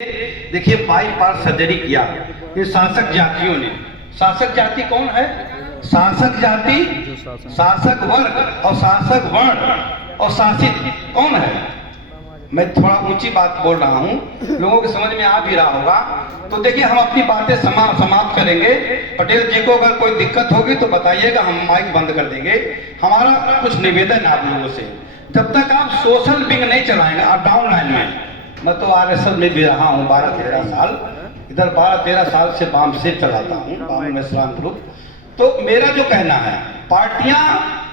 देखिए bypass surgery किया ये शासक जातियों ने। शासक जाति कौन है? शासक जाति, शासक वर्ग और शासक वर्ण और शासित कौन है? मैं थोड़ा ऊंची बात बोल रहा हूँ, लोगों के समझ में आ भी रहा होगा। तो देखिए हम अपनी बातें समाप्त करेंगे। पटेल जी को अगर कोई दिक्कत होगी तो बताइएगा, हम माइक बंद कर देंगे। हमारा कुछ निवेदन है आप लोगों से, जब तक आप सोशल विंग नहीं चलाएंगे आप डाउन लाइन में। मैं तो आरएसएस में भी रहा हूँ 12-13 साल, इधर 12-13 साल से बाम से चलाता हूँ, बाम में इस्लाम ग्रुप। तो मेरा जो कहना है, पार्टियां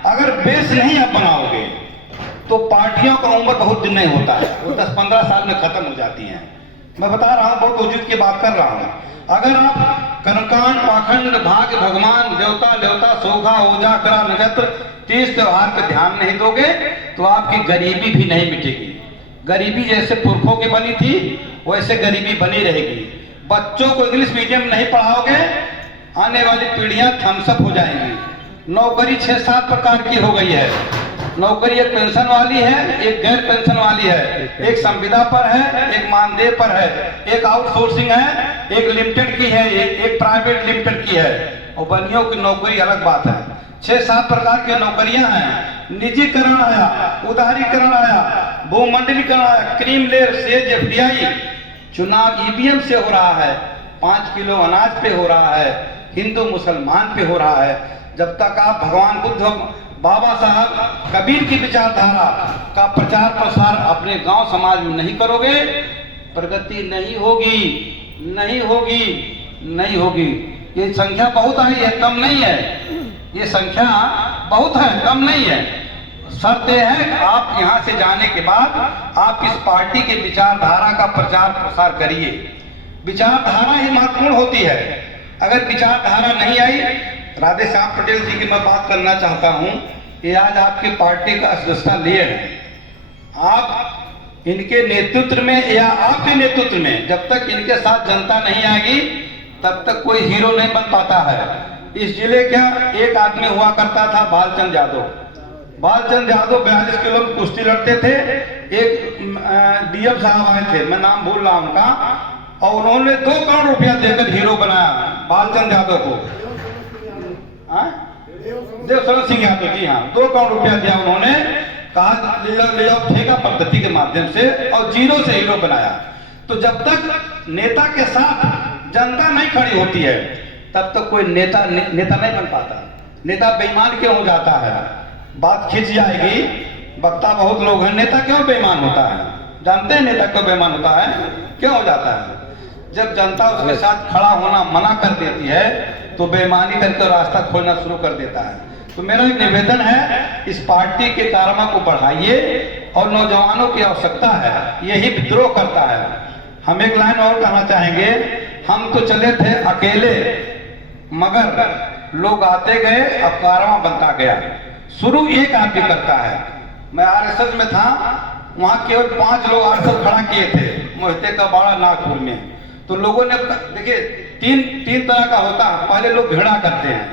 अगर बेस नहीं आप बनाओगे तो पार्टियों का उम्र बहुत दिन नहीं होता है, वो 10-15 साल में खत्म हो जाती हैं। मैं बता रहा हूँ, बहुत वजूद की बात कर रहा हूँ। अगर आप कर्मकांड, पाखंड, भाग्य, भगवान, देवता लेवता, सोखा, ओझा, करा, नक्षत्र, 30 त्योहार पे ध्यान नहीं दोगे तो आपकी गरीबी भी नहीं मिटेगी। गरीबी जैसे पुरखों की बनी थी वैसे गरीबी बनी रहेगी। बच्चों को इंग्लिश मीडियम नहीं पढ़ाओगे, आने वाली पीढ़ियां थम्सअप हो जाएंगी। नौकरी 6-7 प्रकार की हो गई है। नौकरी एक पेंशन वाली है, एक गैर पेंशन वाली है, एक संविदा पर है, एक मानदेय पर है, एक आउटसोर्सिंग है, एक लिमिटेड की है, एक प्राइवेट लिमिटेड की है। और बनियों की नौकरी अलग बात है। 6-7 प्रकार की नौकरियां हैं। निजीकरण आया, उदारीकरण आया, भूमंडलीकरण आया, क्रीम लेयर, सेज, एफडीआई। चुनाव ईवीएम से हो रहा है, 5 किलो अनाज पे हो रहा है, हिंदू मुसलमान पे हो रहा है। जब तक आप भगवान बुद्ध, बाबा साहब कबीर की विचारधारा का प्रचार प्रसार अपने गांव समाज में नहीं करोगे, प्रगति नहीं होगी, नहीं होगी, नहीं होगी। ये संख्या बहुत आई है, कम नहीं है। ये संख्या बहुत है, कम नहीं है। शर्त यह है कि आप यहाँ से जाने के बाद आप इस पार्टी के विचारधारा का प्रचार प्रसार करिए। विचारधारा ही महत्वपूर्ण होती है। अगर विचारधारा नहीं आई, राधे श्याम पटेल जी की मैं बात करना चाहता हूँ कि आज आपकी पार्टी का सदस्यता लिए हैं। आप इनके नेतृत्व में या आपके नेतृत्व में जब तक इनके साथ जनता नहीं आएगी तब तक कोई हीरो नहीं बन पाता है। इस जिले का एक आदमी हुआ करता था, बालचंद यादव। बालचंद यादव 42 किलो में कुश्ती लड़ते थे। एक डीएम साहब आए थे, मैं नाम भूल रहा उनका, और उन्होंने 2 करोड़ रुपया देकर हीरो बनाया बालचंद यादव को। देवशरण सिंह यादव जी, हाँ, 2 करोड़ रुपया दिया उन्होंने, कहा ले जाओ ठेका पद्धति के माध्यम से, और 0 से हीरो बनाया। तो जब तक नेता के साथ जनता नहीं खड़ी होती है तब तक कोई नेता नहीं बन पाता। नेता बेईमान क्यों हो जाता है? बात खिंच जाएगी। वक्ता बहुत लोग हैं, नेता क्यों बेईमान होता है? जानते हैं नेता क्यों बेईमान होता है, क्यों हो जाता है? जब जनता उसके साथ खड़ा होना मना कर देती है तो बेईमानी करके रास्ता खोजना शुरू कर देता है। तो मेरा एक निवेदन है, इस पार्टी के कारनामा को बढ़ाइए और नौजवानों की आवश्यकता है, यही विद्रोह करता है। हम एक लाइन और कहना चाहेंगे, हम तो चले थे अकेले मगर लोग आते गए, अब कारवां बनता गया। शुरू एक आदमी करता है। मैं आरएसएस में था, वहां केवल 5 लोग आरएसएस खड़ा किए थे, मोहिते का बाड़ा नागपुर में। तो लोगों ने देखिए तीन तरह का होता है। पहले लोग घृणा करते हैं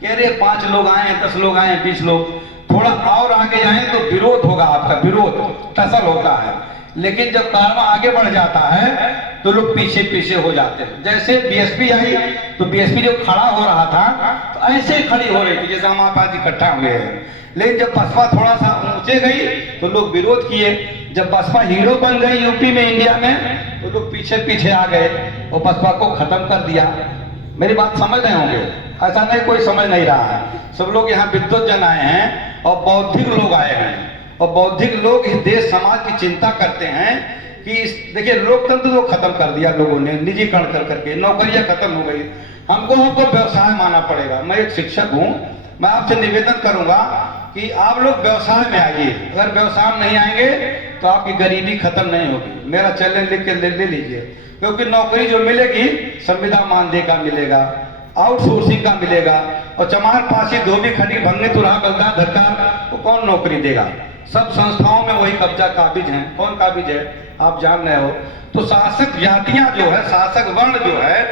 कि अरे 5 लोग आए हैं, 10 लोग आए हैं, 20 लोग, थोड़ा और आगे जाए तो विरोध होगा, आपका विरोध टसल होता है। लेकिन जब कारवां आगे बढ़ जाता है तो लोग पीछे पीछे हो जाते हैं। जैसे बीएसपी आई तो बीएसपी जो खड़ा हो रहा था तो ऐसे ही खड़ी हो रही थी जैसे हम आप आज इकट्ठा हुए हैं। लेकिन जब बसपा थोड़ा सा ऊंचे गई तो लोग विरोध किए। जब बसपा हीरो बन गई यूपी में, इंडिया में, तो लोग पीछे पीछे आ गए और बसपा को खत्म कर दिया। मेरी बात समझ रहे होंगे? ऐसा नहीं कोई समझ नहीं रहा है। सब लोग यहाँ विद्वत जन आए हैं और बौद्धिक लोग आए हैं, और बौद्धिक लोग इस देश समाज की चिंता करते हैं कि देखिए लोकतंत्र को खत्म कर दिया लोगों ने, निजीकरण कर करके नौकरियां खत्म हो गई। हमको व्यवसाय मानना पड़ेगा। मैं एक शिक्षक हूँ, मैं आपसे निवेदन करूंगा कि आप लोग व्यवसाय में आइए। अगर व्यवसाय में नहीं आएंगे तो आपकी गरीबी खत्म नहीं होगी। मेरा चैलेंज लिख के ले लीजिए, क्योंकि नौकरी जो मिलेगी संविदा मानदेय का मिलेगा, आउटसोर्सिंग का मिलेगा, और चमार पासी धोबी खड़ी भंगे तुरा गलदा धरकार, तो कौन नौकरी देगा? सब संस्थाओं में वही कब्जा काबिज हैं। कौन काबिज है आप जान रहे हो। तो शासक जातियां जो है, शासक वर्ण जो है,